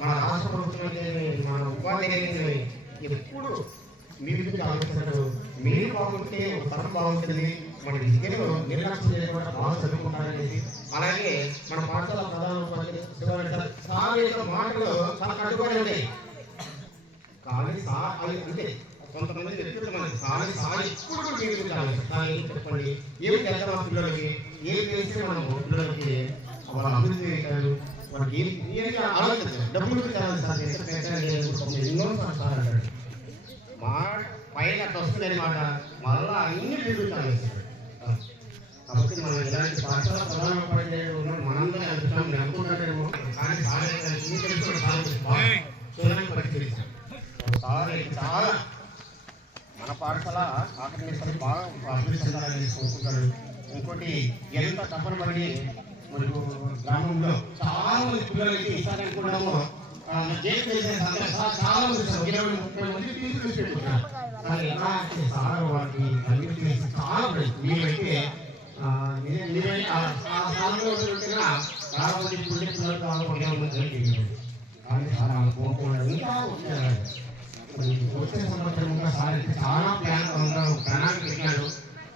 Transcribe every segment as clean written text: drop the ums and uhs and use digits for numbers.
మన రాష్ట్ర ప్రభుత్వం మన ఉపాధ్యాయులు ఎప్పుడు మీరు ఆలోచిస్తారు. మీరు బాగుంటే ఒక తరం బాగుంటుంది, మన విద్యలో నిర్లక్ష్యం చేయకుండా బాగా చదువుకుంటారనేది. అలాగే మన పాఠశాల ప్రధాన మాటలు చాలా కట్టుబడి ఉంటాయి. కానీ అంటే కొంతమంది వ్యక్తులు సాయి ఇప్పుడు కూడా మీరు చెప్పండి, ఏమి చేద్దాం పిల్లలకి, ఏం చేస్తే మనం పిల్లలకి వాళ్ళ అభివృద్ధి చేయాలి, వాళ్ళకి ఏమి ఆలోచించాలి, డబ్బులు ఎన్నో సార్ అంటాడు. మా పైన వస్తుందని మాట మళ్ళా అన్ని తిరుగుతాను. కాబట్టి మనం ఇలాంటి పాఠశాల ప్రధాన ఉపాధ్యాయులు మనందరం అనుకుంటాం, అనుకుంటారేమో కానీ చూడడానికి పరిశీలించాం. ఒకసారి చాలా మన పాఠశాల ఆకర్షిస్తారు, బాగా అభివృద్ధి చెందాలని కోరుకుంటాడు. ఇంకోటి ఎంత తప్పని పడి మనకు గ్రామంలో చాలా మంది పిల్లలకి ఇస్తారనుకుంటాము. చాలా మంది 20-30 మంది తీసుకెళ్ళిపోతున్నారు. కానీ ఎలా అంటే సార్ వాటికి అన్నిటి చేసి చాలా మీరైతే ఆ స్థానంలో ఉంటున్నా చాలా మంది పిల్లలతో కానీ చాలా పోకుండా ఇంకా వచ్చే సంవత్సరం ఇంకా సార్ చాలా ప్రణాళిక పెట్టాడు.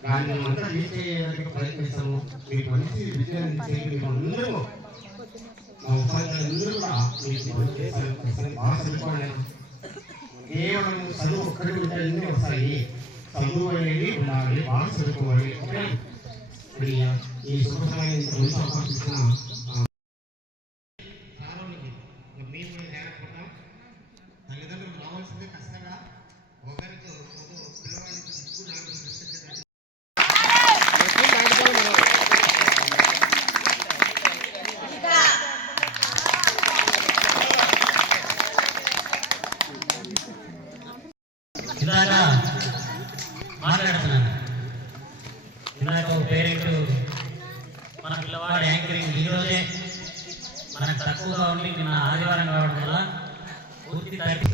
దాన్ని అంతా రీచ్ చేయడానికి ప్రయత్నిస్తాము. మీకు మంచి విజయాన్ని ఇచ్చే మీకు అందరూ మా ఉపాధ్యాయులందరూ కూడా మీకు బాగా చదువుకోవాలి. కేవలం చదువు ఒక్కటి ఉంటే అన్నీ వస్తాయి. చదువు అనేది ఉండాలి, బాగా చదువుకోవాలి. మరి ఈ శుభ్రమైన ఇంత మంచి అవకాశం ఇచ్చిన మేము కూడా జాగ్రత్త తల్లిదండ్రులు రావాల్సిందే కష్టంగా ఒకరికి పిల్లవాడికి దిక్కు నాకు ఇలాగ మాట్లాడుతున్నాను. ఇలాగ ఒక పేరెంట్ మన పిల్లవాడు యాంకరింగ్ ఈరోజే మనకు తక్కువగా ఉండి నిన్న ఆదివారం కావడం వల్ల పూర్తి తగ్గి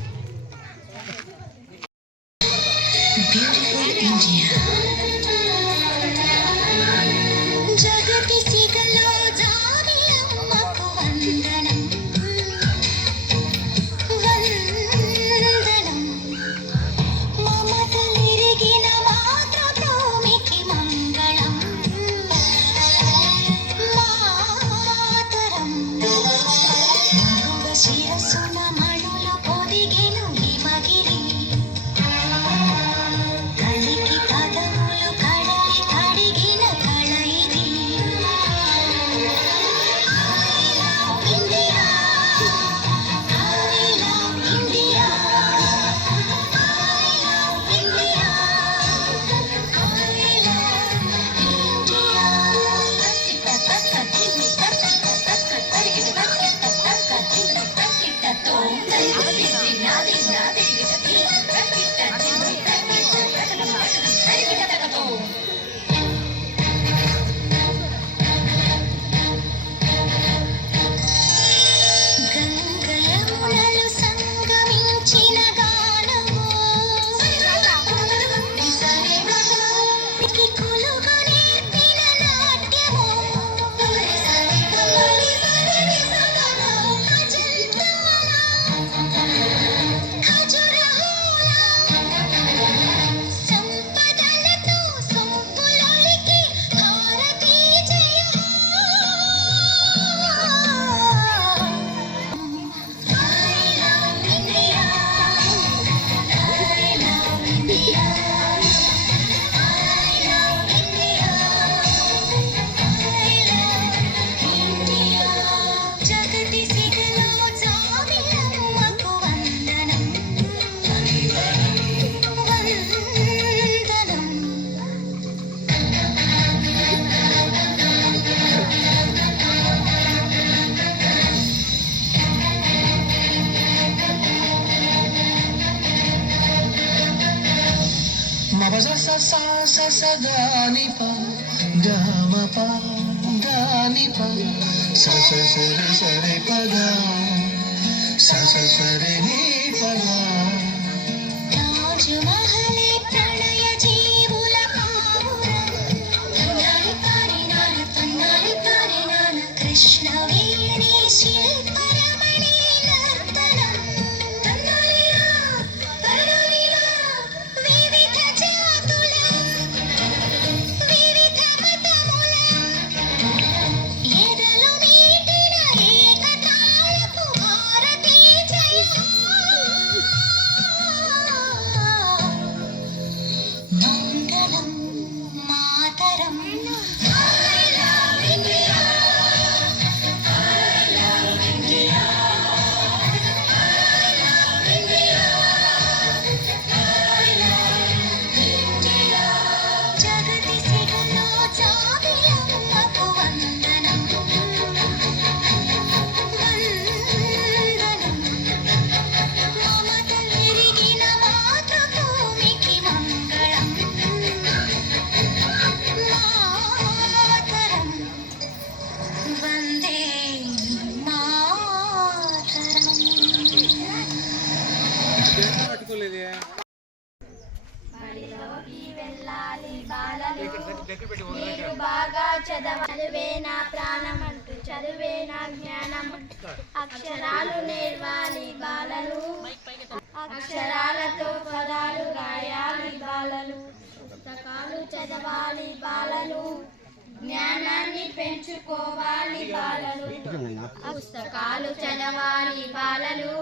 sa sa dani pa dama pa dani pa sa sa sa re sa re pa da sa sa sa re ni pa da Raj Mahal pranaya jeevula pavuram tannai tari nana Krishna veeni shilparamani మంగళం మాతరం జగతి సిగలో జాబిలమ్మకు వందనం వందనం మమతలిరిగిన మాతృభూమికి మంగళం మాతరం వందే మాతరం. బడిలోకి వెళ్ళాలి బాలలు మీరు బాగా చదవే నా ప్రాణం అంటూ చదువే నా జ్ఞానం అక్షరాలు నేర్వాలి బాలలు అక్షరాలతో పదాలు రాయాలి బాలలు పుస్తకాలు చదవాలి బాలలు జ్ఞానాన్ని పెంచుకోవాలి బాలలు పుస్తకాలు చదవాలి బాలలు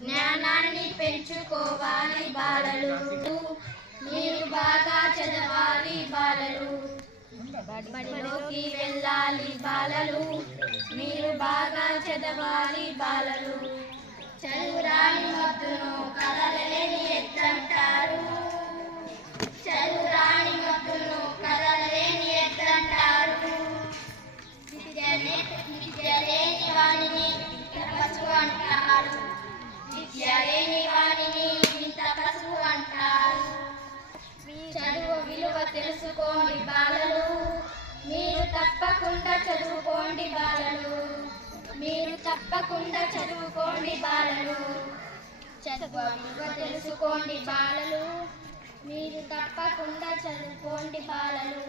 జ్ఞానాన్ని పెంచుకోవాలి బాలలు మీరు బాగా చదవాలి బాలలు బడిలోకి వెళ్ళాలి బాలలు మీరు బాగా చదవాలి బాలలు చదువురాని మొద్దును కదలలేని ఎత్తంటారు చదువురాని మొద్దును కదలలేని ఎత్తంటారు విద్య లేని వాణిని పశువు అంటారు విద్య లేని వాణిని ఇంత పశువు అంటారు చదువు విలువ తెలుసుకోండి బాలలు మీరు తప్పకుండా చదువుకోండి బాలలు మీరు తప్పకుండా చదువుకోండి బాలలు చదువు విలువ తెలుసుకోండి బాలలు మీరు తప్పకుండా చదువుకోండి బాలలు